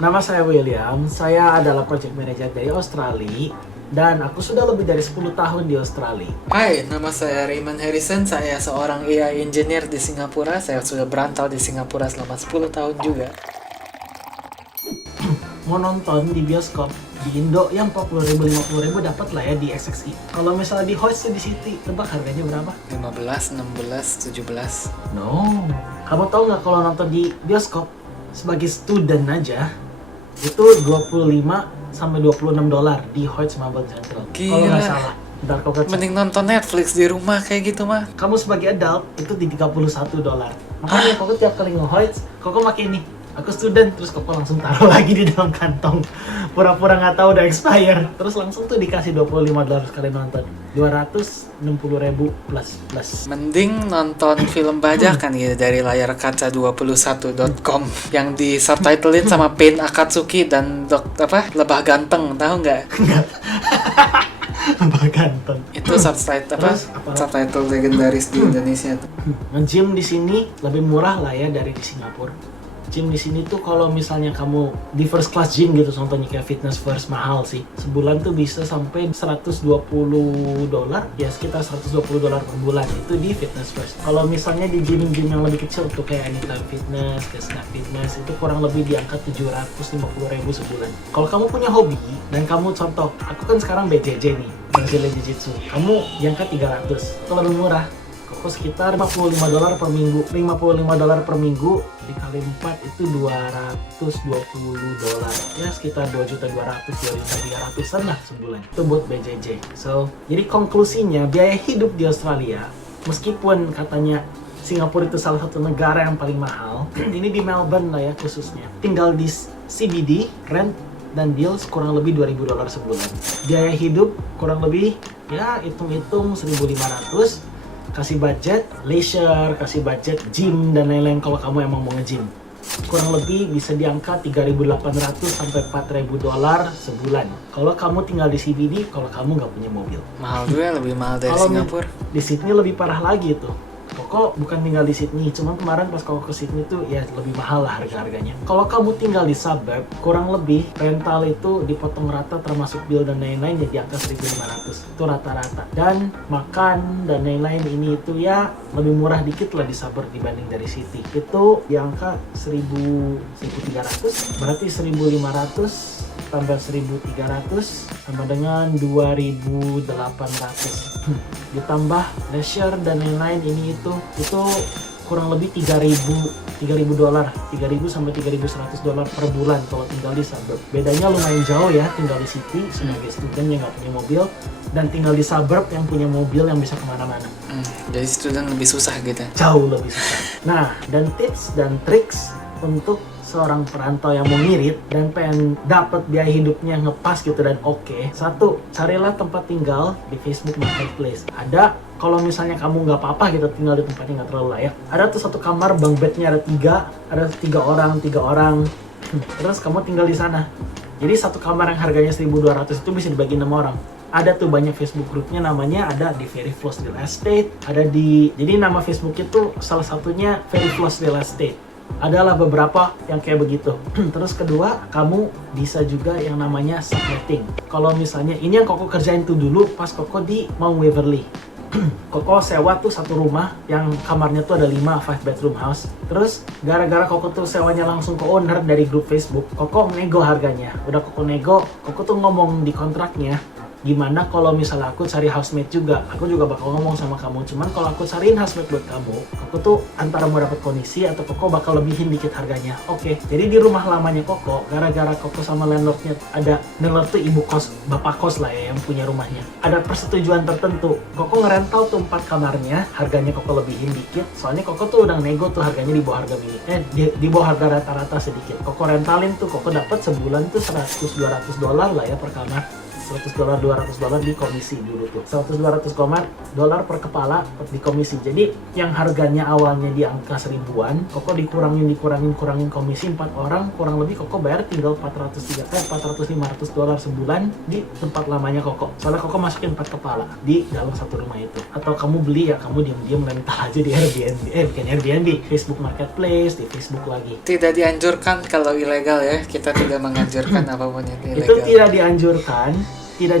Nama saya William, saya adalah project manager dari Australia dan aku sudah lebih dari 10 tahun di Australia. Hai, nama saya Raymond Harrison. Saya seorang AI engineer di Singapura. Saya sudah berantau di Singapura selama 10 tahun juga. Mau nonton di bioskop di Indo yang 40.000 50.000 dapat lah ya di SXI. Kalau misalnya di Hoist di City, tebak harganya berapa? 15, 16, 17. No. Kamu tahu nggak kalau nonton di bioskop sebagai student aja itu 25 sampai 26 dolar di Hoyts Melbourne Central. Kalau nggak Gila. salah. Ntar kau cek. Mending nonton Netflix di rumah kayak gitu mah. Kamu sebagai adult itu di 31 dolar. Makanya kau tiap kali nge-Hoyts, kau pakai ini. Aku student, terus kau langsung taruh lagi di dalam kantong. Pura-pura nggak tahu udah expire. Terus langsung tuh dikasih 25 dolar sekali nonton. 260.000 plus. Mending nonton film bajakan gitu dari layar kaca21.com yang di subtitlein sama Pain Akatsuki dan Lebah Ganteng, tahu nggak? Tambah ganteng. Itu subtitle Terus, apa? subtitle legendaris di Indonesia tuh. Nge-gym di sini lebih murah lah ya dari di Singapura. Gym di sini tuh kalau misalnya kamu di first class gym gitu, contohnya kayak Fitness First mahal sih. Sebulan tuh bisa sampai 120 dolar, ya sekitar 120 dolar per bulan itu di Fitness First. Kalau misalnya di gym-gym yang lebih kecil tuh kayak Anytime Fitness, kayak Snap Fitness itu kurang lebih di angka 750.000 sebulan. Kalau kamu punya hobi dan kamu contoh, aku kan sekarang BJJ nih, Brazilian Jiu-Jitsu. Kamu di angka 300, itu lebih murah. Kok sekitar 55 dolar per minggu. 55 dolar per minggu dikali 4 itu 220 dolar. Ya sekitar 2.200.000, 2.300-an lah sebulan. Itu buat BJJ. So, jadi konklusinya biaya hidup di Australia, meskipun katanya Singapura itu salah satu negara yang paling mahal, ini di Melbourne lah ya khususnya. Tinggal di CBD, rent dan bills kurang lebih 2.000 dolar sebulan. Biaya hidup kurang lebih ya hitung-hitung 1.500. Kasih budget leisure, kasih budget gym dan lain-lain kalau kamu emang mau nge-gym. Kurang lebih bisa di angka 3.800 sampai 4.000 dolar sebulan. Kalau kamu tinggal di CBD, kalau kamu nggak punya mobil. Mahal juga, lebih mahal dari Kalau Singapura. di Sydney lebih parah lagi tuh. Koko bukan tinggal di Sydney, cuman kemarin pas Koko ke Sydney tuh ya lebih mahal lah harga-harganya. Kalau kamu tinggal di suburb, kurang lebih rental itu dipotong rata termasuk bill dan lain-lain jadi angka 1.500. Itu rata-rata. Dan makan dan lain-lain ini itu ya lebih murah dikit lah di suburb dibanding dari city. Itu di angka 1.300, berarti 1.500 tambah 1.300 sama dengan 2.800 ditambah leisure dan lain-lain ini itu kurang lebih 3.000 dolar, 3.000 sampai 3.100 dolar per bulan kalau tinggal di suburb. Bedanya lumayan jauh ya, tinggal di city sebagai student yang nggak punya mobil dan tinggal di suburb yang punya mobil yang bisa kemana-mana. Jadi student lebih susah gitu. Jauh lebih susah. Nah, dan tips dan triks untuk seorang perantau yang mau ngirit dan pengen dapat biaya hidupnya ngepas gitu dan oke. Satu, carilah tempat tinggal di Facebook Marketplace. Ada, kalau misalnya kamu nggak apa-apa gitu tinggal di tempatnya nggak terlalu layak, ada tuh satu kamar bunk bednya ada tiga orang. Terus kamu tinggal di sana. Jadi satu kamar yang harganya 1.200 itu bisa dibagi 6 orang. Ada tuh banyak Facebook grupnya, namanya ada di Very Floss Real Estate, jadi nama Facebook itu salah satunya Very Floss Real Estate. Adalah beberapa yang kayak begitu. Terus kedua, kamu bisa juga yang namanya subletting. Kalau misalnya ini yang Koko kerjain tuh dulu pas Koko di Mount Waverly. Koko sewa tuh satu rumah yang kamarnya tuh ada 5 bedroom house. Terus gara-gara Koko tuh sewanya langsung ke owner dari grup Facebook, Koko nego harganya. Udah Koko nego, Koko tuh ngomong di kontraknya, gimana kalau misalnya aku cari housemate juga, aku juga bakal ngomong sama kamu. Cuman kalau aku cariin housemate buat kamu, aku tuh antara mau dapat komisi atau Koko bakal lebihin dikit harganya. Oke, jadi di rumah lamanya Koko, gara-gara Koko sama landlordnya landlord tuh ibu kos, bapak kos lah ya yang punya rumahnya. Ada persetujuan tertentu, Koko ngerental tuh 4 kamarnya, harganya Koko lebihin dikit. Soalnya Koko tuh udah nego tuh harganya di bawah harga di bawah harga rata-rata sedikit. Koko rentalin tuh, Koko dapat sebulan tuh 100-200 dolar lah ya per kamar. $200 di komisi dulu tuh. $100-200 per kepala di komisi. Jadi yang harganya awalnya di angka 1000-an, Koko dikurangin komisi 4 orang, kurang lebih Koko bayar tinggal $400-500 sebulan di tempat lamanya Koko. Soalnya Koko masukin 4 kepala di dalam satu rumah itu. Atau kamu beli ya, kamu diam-diam rental aja di Airbnb. Bukan Airbnb, Facebook Marketplace, di Facebook lagi. Tidak dianjurkan kalau ilegal ya. Kita tidak menganjurkan apapun yang ilegal. Itu tidak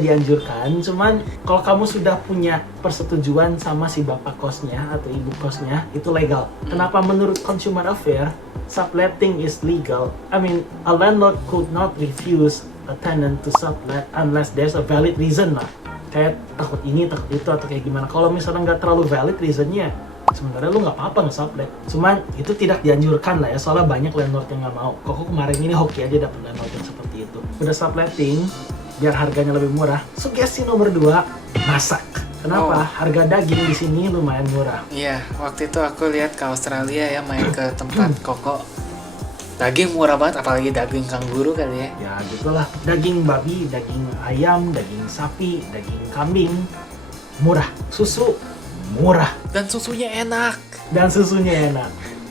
dianjurkan, cuman kalau kamu sudah punya persetujuan sama si bapak kosnya atau ibu kosnya, itu legal. Kenapa menurut Consumer Affair, subletting is legal? I mean, a landlord could not refuse a tenant to sublet unless there's a valid reason lah. Kayak takut ini, takut itu, atau kayak gimana. Kalau misalnya nggak terlalu valid reasonnya, sebenarnya lu nggak apa-apa nge-sublet. Cuman itu tidak dianjurkan lah ya, soalnya banyak landlord yang nggak mau. Koko kemarin ini hoki aja dapet landlord yang seperti itu. Udah subletting, biar harganya lebih murah. Sugesti nomor 2, masak. Kenapa? Harga daging di sini lumayan murah. Iya, waktu itu aku lihat ke Australia ya, main ke tempat Koko. Daging murah banget, apalagi daging kanguru kali ya. Ya gitulah, daging babi, daging ayam, daging sapi, daging kambing, murah. Susu, murah. Dan susunya enak.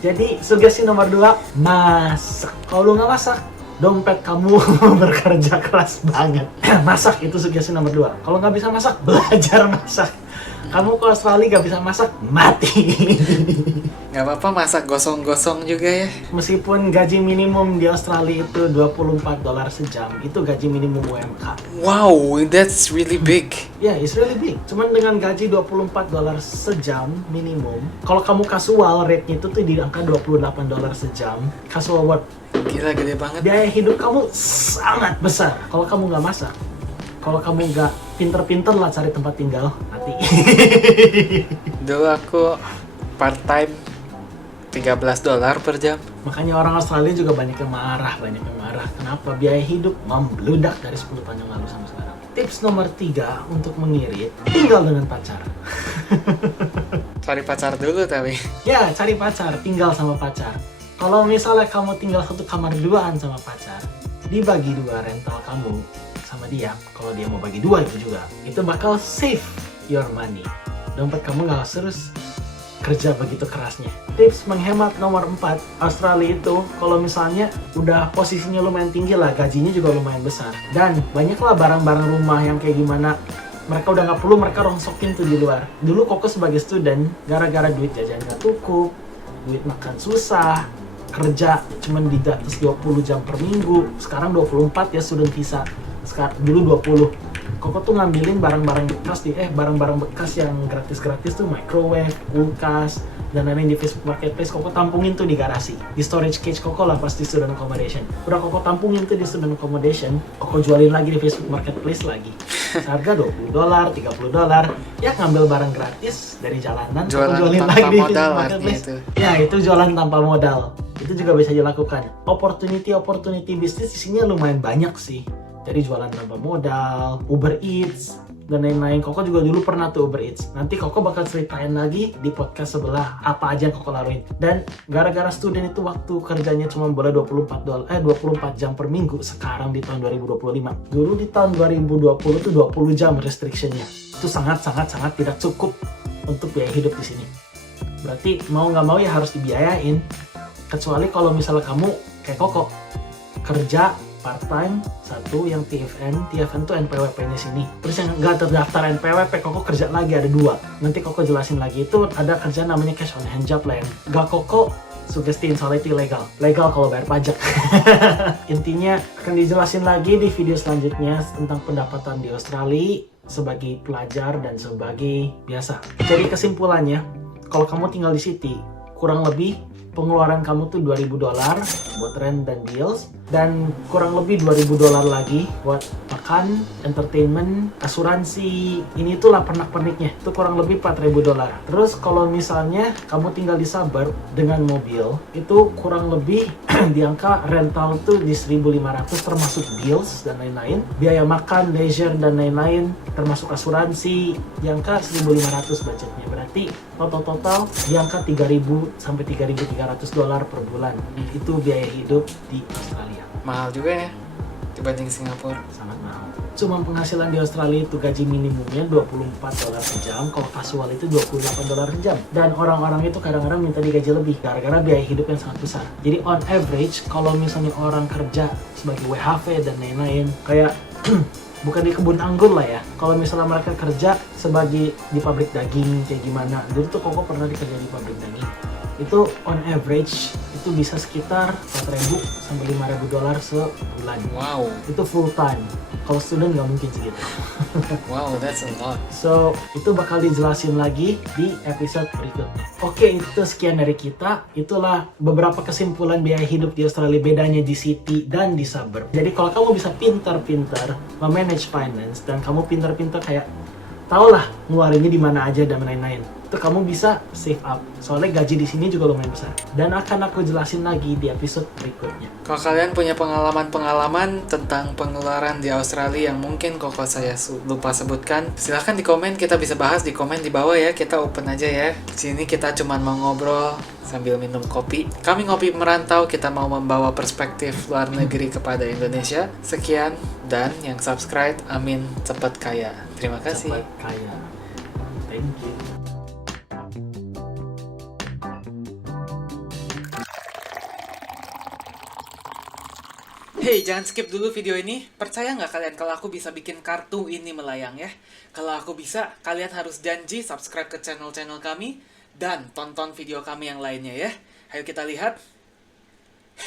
Jadi sugesti nomor 2, masak. Kalau lu nggak masak, dompet kamu bekerja keras banget. Masak itu sugesti nomor 2. Kalau nggak bisa masak, belajar masak. Kamu ke Australia nggak bisa masak, mati. Nggak apa-apa masak gosong-gosong juga ya. Meskipun gaji minimum di Australia itu $24 sejam, itu gaji minimum UMK. Wow, that's really big. Ya, yeah, it's really big. Cuman dengan gaji $24 sejam minimum, kalau kamu casual, rate-nya itu tuh di angka $28 sejam. Casual work. Gila, gede banget. Biaya hidup kamu sangat besar kalau kamu nggak masak. Kalau kamu nggak pinter-pinter lah cari tempat tinggal, mati. Dulu aku part-time $13 per jam. Makanya orang Australia juga banyak yang marah. Kenapa? Biaya hidup membludak dari 10 tahun yang lalu sampai sekarang. Tips nomor 3 untuk mengirit, tinggal dengan pacar. Cari pacar dulu tapi. Ya, cari pacar, tinggal sama pacar. Kalau misalnya kamu tinggal satu kamar duaan sama pacar, dibagi 2 rental kamu sama dia. Kalau dia mau bagi 2 itu juga, itu bakal save your money. Dompet kamu nggak harus kerja begitu kerasnya. Tips menghemat nomor 4, Australia itu kalau misalnya udah posisinya lumayan tinggi lah, gajinya juga lumayan besar. Dan banyaklah barang-barang rumah yang kayak gimana, mereka udah nggak perlu, mereka rongsokin tuh di luar. Dulu Koko sebagai student, gara-gara duit jajan nggak cukup, duit makan susah, kerja cuman di atas 20 jam per minggu, sekarang 24 ya student visa. Dulu 20. Koko tuh ngambilin barang-barang bekas yang gratis-gratis tuh, microwave, kulkas, dan lain-lain di Facebook Marketplace. Koko tampungin tuh di garasi, di storage cage Koko lah pasti student accommodation. Udah Koko tampungin tuh di student accommodation, Koko jualin lagi di Facebook Marketplace lagi. Harga $20, $30. Ya ngambil barang gratis dari jalanan, jualin lagi di Facebook Marketplace. Ya itu jualan tanpa modal. Itu juga bisa dilakukan. Opportunity bisnis di sini lumayan banyak sih. Jadi jualan tanpa modal, Uber Eats, dan lain-lain. Koko juga dulu pernah tuh Uber Eats. Nanti Koko bakal ceritain lagi di podcast sebelah apa aja yang Koko laluin. Dan gara-gara student itu waktu kerjanya cuma boleh 24 jam per minggu sekarang di tahun 2025. Dulu di tahun 2020 tuh 20 jam restrictionnya. Itu sangat tidak cukup untuk biaya hidup di sini. Berarti mau nggak mau ya harus dibiayain. Kecuali kalau misalnya kamu kayak Koko kerja part-time, satu yang TFN tuh NPWP-nya sini. Terus yang nggak terdaftar NPWP, Koko kerja lagi ada 2. Nanti Koko jelasin lagi, itu ada kerjaan namanya cash on hand job lah yang nggak Koko sugestiin soal itu legal kalau bayar pajak. Intinya akan dijelasin lagi di video selanjutnya tentang pendapatan di Australia sebagai pelajar dan sebagai biasa. Jadi kesimpulannya, kalau kamu tinggal di Sydney, kurang lebih pengeluaran kamu tuh $2.000 buat rent dan bills, dan kurang lebih $2.000 lagi buat makan, entertainment, asuransi, ini itulah pernak-perniknya. Itu kurang lebih $4.000. Terus kalau misalnya kamu tinggal di suburb dengan mobil, itu kurang lebih di angka rental tuh di 1.500 termasuk bills dan lain-lain, biaya makan, leisure dan lain-lain, termasuk asuransi, di angka 1.500 budgetnya. Berarti total di angka $3.000 sampai $3.300 per bulan. Itu biaya hidup di Australia. Mahal juga ya. dibanding Singapura. Sangat mahal. Cuma penghasilan di Australia itu gaji minimumnya $24 per jam, kalau casual itu $28 per jam. Dan orang-orang itu kadang-kadang minta digaji lebih gara-gara biaya hidup yang sangat besar. Jadi on average, kalau misalnya orang kerja sebagai WHV dan lain-lain, kayak bukan di kebun anggur lah ya. Kalau misalnya mereka kerja sebagai di pabrik daging kayak gimana. Dulu tuh Koko pernah dikerja di pabrik daging. Itu on average itu bisa sekitar $4.000 sampai $5.000 sebulan. Wow. Itu full time. Kalau student nggak mungkin segitu. Wow, that's a lot. So, itu bakal dijelasin lagi di episode berikutnya. Oke, itu sekian dari kita. Itulah beberapa kesimpulan biaya hidup di Australia, bedanya di city dan di suburb. Jadi kalau kamu bisa pintar-pintar memanage finance dan kamu pintar-pintar kayak tahulah ngeluarinnya di mana aja dan lain-lain, itu kamu bisa save up. Soalnya gaji di sini juga lumayan besar. Dan akan aku jelasin lagi di episode berikutnya. Kalau kalian punya pengalaman-pengalaman tentang pengeluaran di Australia yang mungkin kok saya lupa sebutkan, silahkan di komen, kita bisa bahas di komen di bawah ya, kita open aja ya. Di sini kita cuma mau ngobrol sambil minum kopi. Kami Ngopi Merantau, kita mau membawa perspektif luar negeri kepada Indonesia. Sekian, dan yang subscribe, amin cepat kaya. Terima kasih. Cepat kaya. Thank you. Hey, jangan skip dulu video ini. Percaya nggak kalian kalau aku bisa bikin kartu ini melayang ya? Kalau aku bisa, kalian harus janji subscribe ke channel-channel kami dan tonton video kami yang lainnya ya. Ayo kita lihat.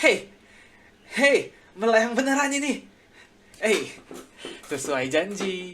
Hey, melayang beneran ini. Sesuai janji.